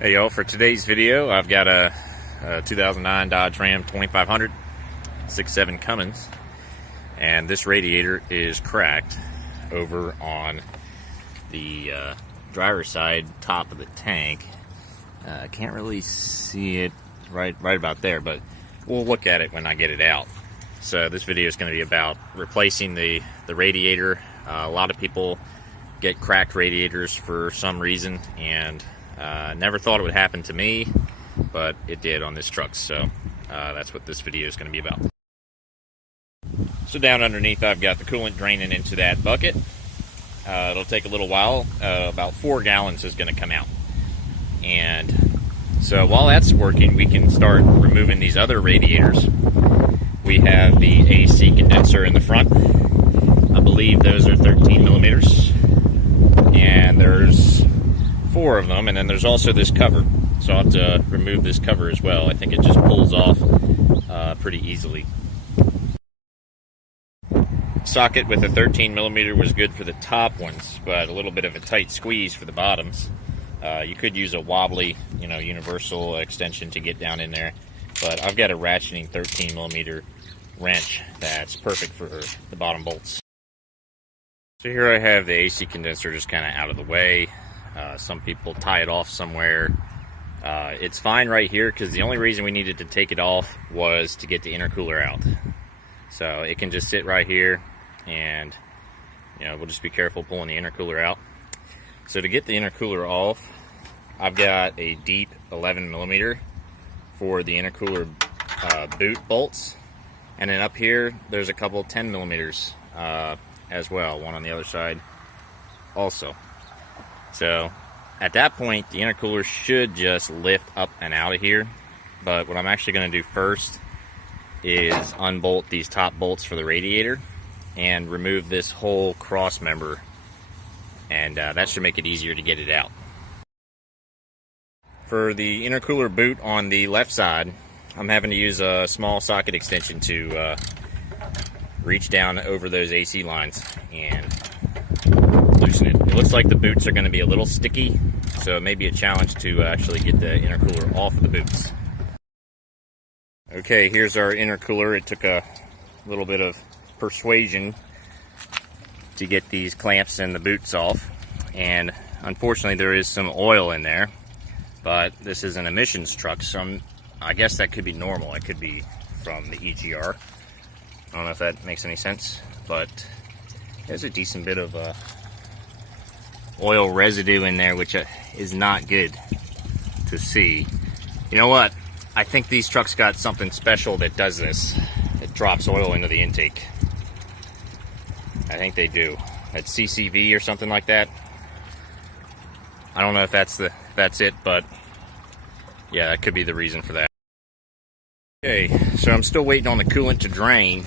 Hey y'all, for today's video I've got a 2009 Dodge Ram 2500 6.7 Cummins, and this radiator is cracked over on the driver's side top of the tank. I can't really see it right about there, but we'll look at it when I get it out. So this video is going to be about replacing the radiator. A lot of people get cracked radiators for some reason, and never thought it would happen to me, but it did on this truck. So that's what this video is going to be about. So down underneath I've got the coolant draining into that bucket. It'll take a little while. About 4 gallons is going to come out. And so while that's working, we can start removing these other radiators. We have the AC condenser in the front. I believe those are 13 millimeters. And there's 4 of them, and then there's also this cover. So I'll have to remove this cover as well. I think it just pulls off pretty easily. Socket with a 13 millimeter was good for the top ones, but a little bit of a tight squeeze for the bottoms. You could use a wobbly, universal extension to get down in there, but I've got a ratcheting 13 millimeter wrench that's perfect for the bottom bolts. So here I have the AC condenser just kind of out of the way. Some people tie it off somewhere. It's fine right here because the only reason we needed to take it off was to get the intercooler out. So it can just sit right here, and we'll just be careful pulling the intercooler out. So to get the intercooler off, I've got a deep 11 millimeter for the intercooler boot bolts, and then up here there's a couple 10 millimeters as well, one on the other side also. So at that point the intercooler should just lift up and out of here, but what I'm actually going to do first is unbolt these top bolts for the radiator and remove this whole cross member, and that should make it easier to get it out. For the intercooler boot on the left side, I'm having to use a small socket extension to reach down over those AC lines and loosen it. It looks like the boots are going to be a little sticky, so it may be a challenge to actually get the intercooler off of the boots. Okay, here's our intercooler. It took a little bit of persuasion to get these clamps and the boots off, and unfortunately there is some oil in there, but this is an emissions truck, so I guess that could be normal. It could be from the EGR. I don't know if that makes any sense, but there's a decent bit of oil residue in there, which is not good to see. You know what? I think these trucks got something special that does this. It drops oil into the intake. I think they do. That's CCV or something like that. I don't know if that's it, but yeah, that could be the reason for that. Okay, so I'm still waiting on the coolant to drain.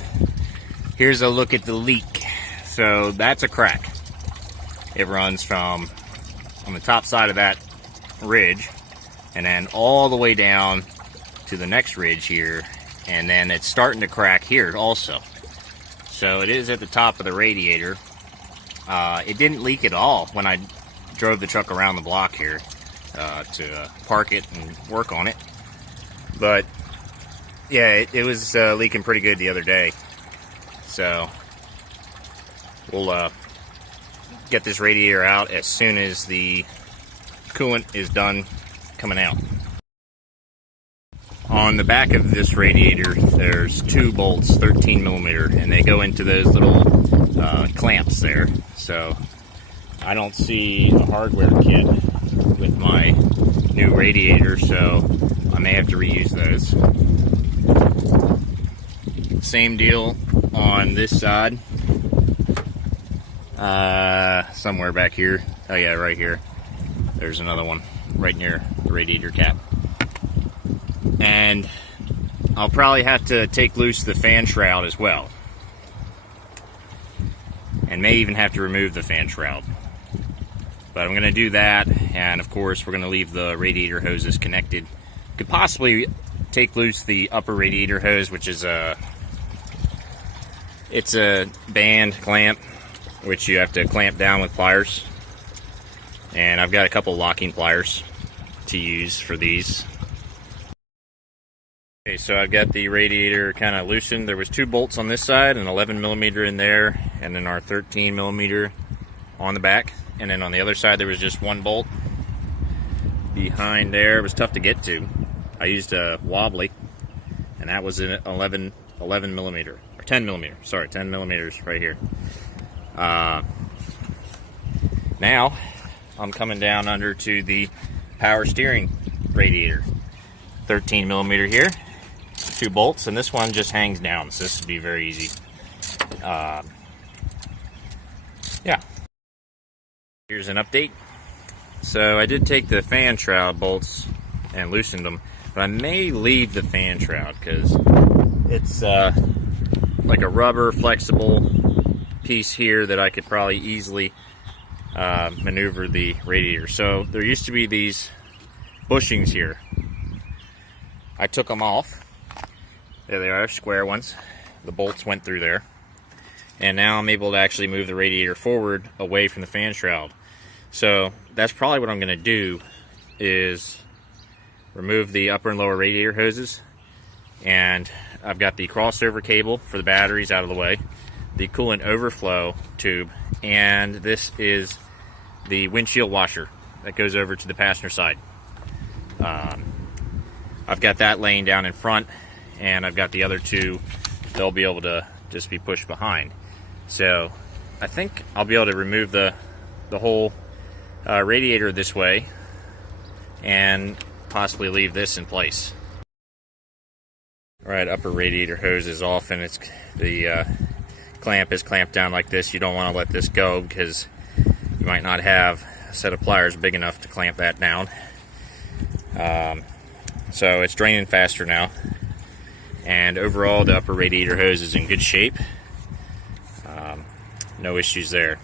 Here's a look at the leak. So that's a crack. It runs from on the top side of that ridge and then all the way down to the next ridge here, and then it's starting to crack here also. So it is at the top of the radiator. It didn't leak at all when I drove the truck around the block here to park it and work on it, but yeah, it was leaking pretty good the other day. So we'll get this radiator out as soon as the coolant is done coming out. On the back of this radiator there's 2 bolts, 13 millimeter, and they go into those little clamps there. So I don't see a hardware kit with my new radiator, so I may have to reuse those. Same deal on this side. Somewhere back here. Oh yeah, right here. There's another one right near the radiator cap. And I'll probably have to take loose the fan shroud as well, and may even have to remove the fan shroud. But I'm going to do that, and of course we're going to leave the radiator hoses connected. Could possibly take loose the upper radiator hose, which is it's a band clamp, which you have to clamp down with pliers, and I've got a couple locking pliers to use for these. Okay, so I've got the radiator kind of loosened. There was 2 bolts on this side, an 11mm in there, and then our 13mm on the back. And then on the other side there was just 1 bolt behind there. It was tough to get to. I used a wobbly, and that was an 11mm, or 10mm, sorry, 10mm right here. Now I'm coming down under to the power steering radiator. 13mm here, 2 bolts, and this one just hangs down, so this would be very easy. Yeah. Here's an update. So I did take the fan shroud bolts and loosened them, but I may leave the fan shroud because it's like a rubber flexible piece here that I could probably easily maneuver the radiator. So there used to be these bushings here. I took them off. There they are, square ones. The bolts went through there. And now I'm able to actually move the radiator forward away from the fan shroud. So that's probably what I'm going to do, is remove the upper and lower radiator hoses. And I've got the crossover cable for the batteries out of the way, the coolant overflow tube, and this is the windshield washer that goes over to the passenger side. I've got that laying down in front, and I've got the other 2, they'll be able to just be pushed behind. So I think I'll be able to remove the whole radiator this way and possibly leave this in place. Alright, upper radiator hose is off, and it's the clamp is clamped down like this. You don't want to let this go because you might not have a set of pliers big enough to clamp that down. So it's draining faster now, and overall the upper radiator hose is in good shape. No issues there.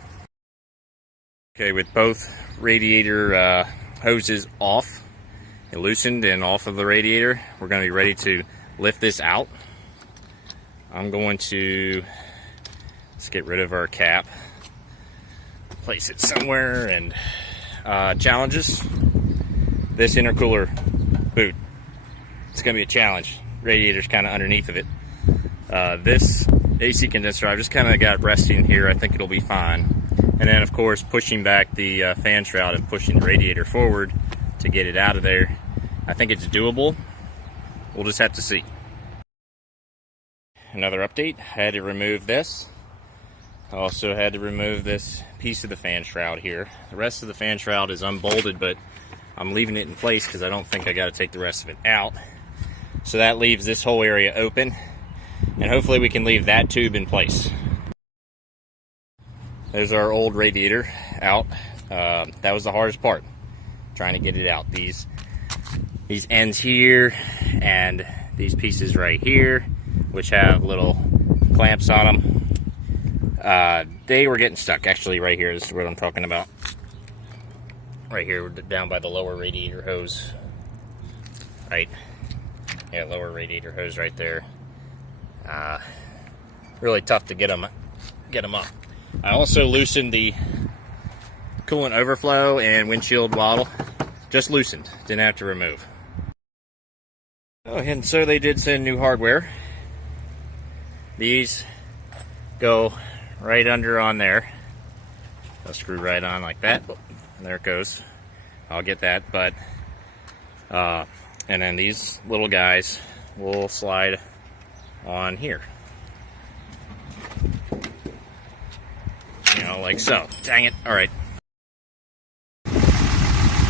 Okay, with both radiator hoses off and loosened and off of the radiator, we're going to be ready to lift this out. I'm going to, let's get rid of our cap, place it somewhere, and challenges. This intercooler boot, it's going to be a challenge. Radiator's kind of underneath of it. This AC condenser I've just kind of got resting here. I think it'll be fine. And then of course pushing back the fan shroud and pushing the radiator forward to get it out of there. I think it's doable. We'll just have to see. Another update, I had to remove this. I also had to remove this piece of the fan shroud here. The rest of the fan shroud is unbolted, but I'm leaving it in place because I don't think I got to take the rest of it out. So that leaves this whole area open, and hopefully we can leave that tube in place. There's our old radiator out. That was the hardest part, trying to get it out. These ends here and these pieces right here, which have little clamps on them, they were getting stuck. Actually, right here is what I'm talking about. Right here, down by the lower radiator hose. Right. Yeah, lower radiator hose right there. Really tough to get them up. I also loosened the coolant overflow and windshield waddle. Just loosened, didn't have to remove. Oh, and so they did send new hardware. These go right under on there. They'll screw right on like that. And there it goes. I'll get that, but and then these little guys will slide on here. You know, like so. Dang it. Alright.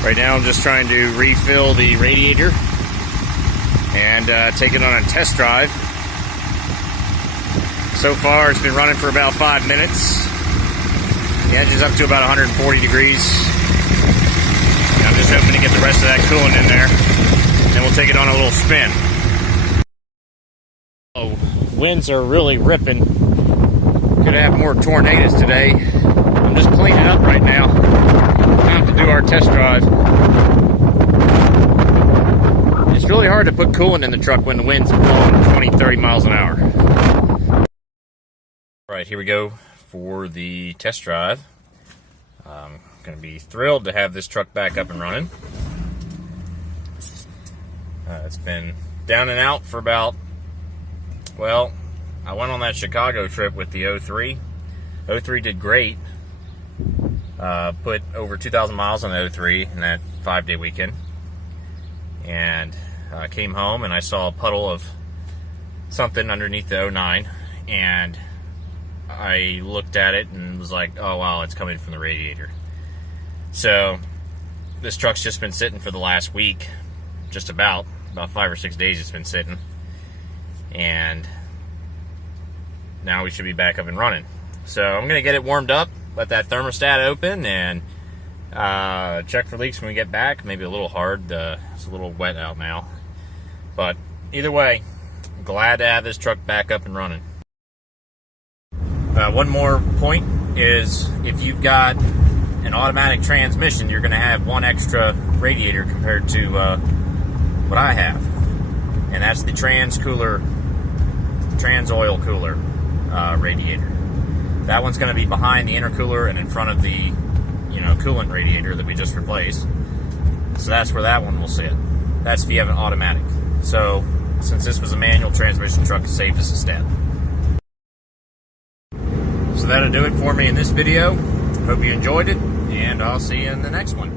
Right now I'm just trying to refill the radiator and take it on a test drive. So far it's been running for about 5 minutes. The engine's up to about 140 degrees. And I'm just hoping to get the rest of that coolant in there. Then we'll take it on a little spin. Oh, winds are really ripping. Could have more tornadoes today. I'm just cleaning up right now. Time to do our test drive. It's really hard to put coolant in the truck when the wind's blowing 20, 30 miles an hour. Alright, here we go for the test drive. I'm going to be thrilled to have this truck back up and running. It's been down and out for about, well, I went on that Chicago trip with the 03. 03 did great. Put over 2,000 miles on the 03 in that 5-day weekend. And came home and I saw a puddle of something underneath the 09. And I looked at it and was like, oh wow, it's coming from the radiator. So this truck's just been sitting for the last week, just about 5 or 6 days it's been sitting. And now we should be back up and running. So I'm going to get it warmed up, let that thermostat open, and check for leaks when we get back. Maybe a little hard. It's a little wet out now. But either way, glad to have this truck back up and running. One more point is if you've got an automatic transmission, you're going to have one extra radiator compared to what I have. And that's the trans oil cooler radiator. That one's going to be behind the intercooler and in front of the coolant radiator that we just replaced. So that's where that one will sit. That's if you have an automatic. So since this was a manual transmission truck, it saved us a step. So that'll do it for me in this video. Hope you enjoyed it, and I'll see you in the next one.